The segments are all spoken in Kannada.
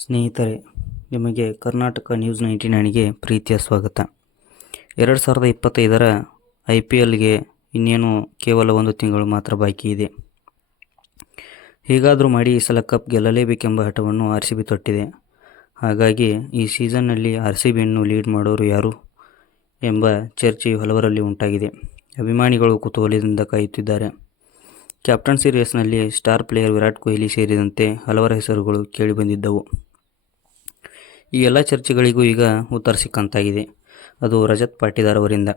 ಸ್ನೇಹಿತರೆ, ನಿಮಗೆ ಕರ್ನಾಟಕ ನ್ಯೂಸ್ ನೈಂಟಿ ನೈನ್ಗೆ ಪ್ರೀತಿಯ ಸ್ವಾಗತ. ಎರಡು ಸಾವಿರದ ಇಪ್ಪತ್ತೈದರ ಐ ಪಿ ಎಲ್ಗೆ ಇನ್ನೇನು ಕೇವಲ ಒಂದು ತಿಂಗಳು ಮಾತ್ರ ಬಾಕಿ ಇದೆ. ಹೇಗಾದರೂ ಮಾಡಿ ಈ ಸಲ ಕಪ್ ಗೆಲ್ಲಲೇಬೇಕೆಂಬ ಹಠವನ್ನು ಆರ್ ಸಿ ಬಿ ತೊಟ್ಟಿದೆ. ಹಾಗಾಗಿ ಈ ಸೀಸನ್ನಲ್ಲಿ ಆರ್ ಸಿ ಬಿಯನ್ನು ಲೀಡ್ ಮಾಡೋರು ಯಾರು ಎಂಬ ಚರ್ಚೆಯು ಹಲವರಲ್ಲಿ ಉಂಟಾಗಿದೆ. ಅಭಿಮಾನಿಗಳು ಕುತೂಹಲದಿಂದ ಕಾಯುತ್ತಿದ್ದಾರೆ. ಕ್ಯಾಪ್ಟನ್ಸಿ ರೇಸ್ನಲ್ಲಿ ಸ್ಟಾರ್ ಪ್ಲೇಯರ್ ವಿರಾಟ್ ಕೊಹ್ಲಿ ಸೇರಿದಂತೆ ಹಲವರ ಹೆಸರುಗಳು ಕೇಳಿಬಂದಿದ್ದವು ಈ ಎಲ್ಲ ಚರ್ಚೆಗಳಿಗೂ ಈಗ ಉತ್ತರ ಸಿಕ್ಕಂತಾಗಿದೆ. ಅದು ರಜತ್ ಪಾಟೀದಾರ್ ಅವರಿಂದ.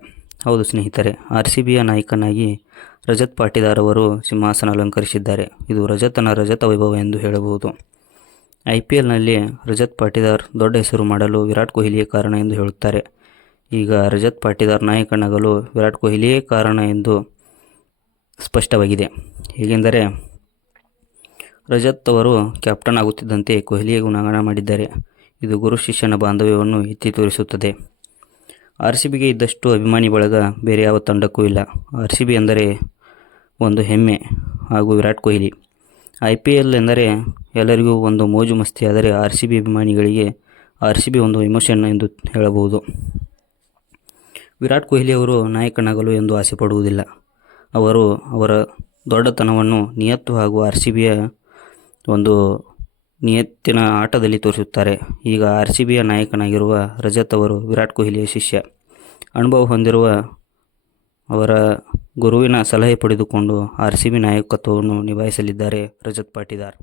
ಹೌದು ಸ್ನೇಹಿತರೆ, ಆರ್ ಸಿ ಬಿಯ ನಾಯಕನಾಗಿ ರಜತ್ ಪಾಟೀದಾರ್ ಅವರು ಸಿಂಹಾಸನ ಅಲಂಕರಿಸಿದ್ದಾರೆ. ಇದು ರಜತನ ರಜತ ವೈಭವ ಎಂದು ಹೇಳಬಹುದು. ಐ ಪಿ ಎಲ್ನಲ್ಲಿ ರಜತ್ ಪಾಟೀದಾರ್ ದೊಡ್ಡ ಹೆಸರು ಮಾಡಲು ವಿರಾಟ್ ಕೊಹ್ಲಿಯೇ ಕಾರಣ ಎಂದು ಹೇಳುತ್ತಾರೆ. ಈಗ ರಜತ್ ಪಾಟೀದಾರ್ ನಾಯಕನಾಗಲು ವಿರಾಟ್ ಕೊಹ್ಲಿಯೇ ಕಾರಣ ಎಂದು ಸ್ಪಷ್ಟವಾಗಿದೆ. ಹೇಗೆಂದರೆ, ರಜತ್ ಅವರು ಕ್ಯಾಪ್ಟನ್ ಆಗುತ್ತಿದ್ದಂತೆ ಕೊಹ್ಲಿಯೇ ಗುಣಗಾನ ಮಾಡಿದ್ದಾರೆ. ಇದು ಗುರು ಶಿಷ್ಯನ ಬಾಂಧವ್ಯವನ್ನು ಎತ್ತಿ ತೋರಿಸುತ್ತದೆ. ಆರ್ ಸಿ ಬಿಗೆ ಇದ್ದಷ್ಟು ಅಭಿಮಾನಿ ಬಳಗ ಬೇರೆ ಯಾವ ತಂಡಕ್ಕೂ ಇಲ್ಲ. ಆರ್ ಸಿ ಬಿ ಎಂದರೆ ಒಂದು ಹೆಮ್ಮೆ ಹಾಗೂ Virat Kohli. I P L ಎಂದರೆ ಎಲ್ಲರಿಗೂ ಒಂದು ಮೋಜು ಮಸ್ತಿ, ಆದರೆ ಆರ್ ಸಿ ಬಿ ಅಭಿಮಾನಿಗಳಿಗೆ ಆರ್ ಸಿ ಬಿ ಒಂದು ಇಮೋಷನ್ ಎಂದು ಹೇಳಬಹುದು. ವಿರಾಟ್ ಕೊಹ್ಲಿ ಅವರು ನಾಯಕನಾಗಲು ಎಂದು ಆಸೆ ಪಡುವುದಿಲ್ಲ. ಅವರು ಅವರ ದೊಡ್ಡತನವನ್ನು ನಿಯತ್ತು ಹಾಗೂ ಆರ್ ಸಿ ಬಿಯ ಒಂದು ನಿಯತ್ತಿನ ಆಟದಲ್ಲಿ ತೋರಿಸುತ್ತಾರೆ. ಈಗ ಆರ್ ಸಿ ಬಿಯ ನಾಯಕನಾಗಿರುವ ರಜತ್ ಅವರು ವಿರಾಟ್ ಕೊಹ್ಲಿಯ ಶಿಷ್ಯ. ಅನುಭವ ಹೊಂದಿರುವ ಅವರ ಗುರುವಿನ ಸಲಹೆ ಪಡೆದುಕೊಂಡು ಆರ್ ಸಿ ಬಿ ನಾಯಕತ್ವವನ್ನು ನಿಭಾಯಿಸಲಿದ್ದಾರೆ ರಜತ್ ಪಾಟೀದಾರ್.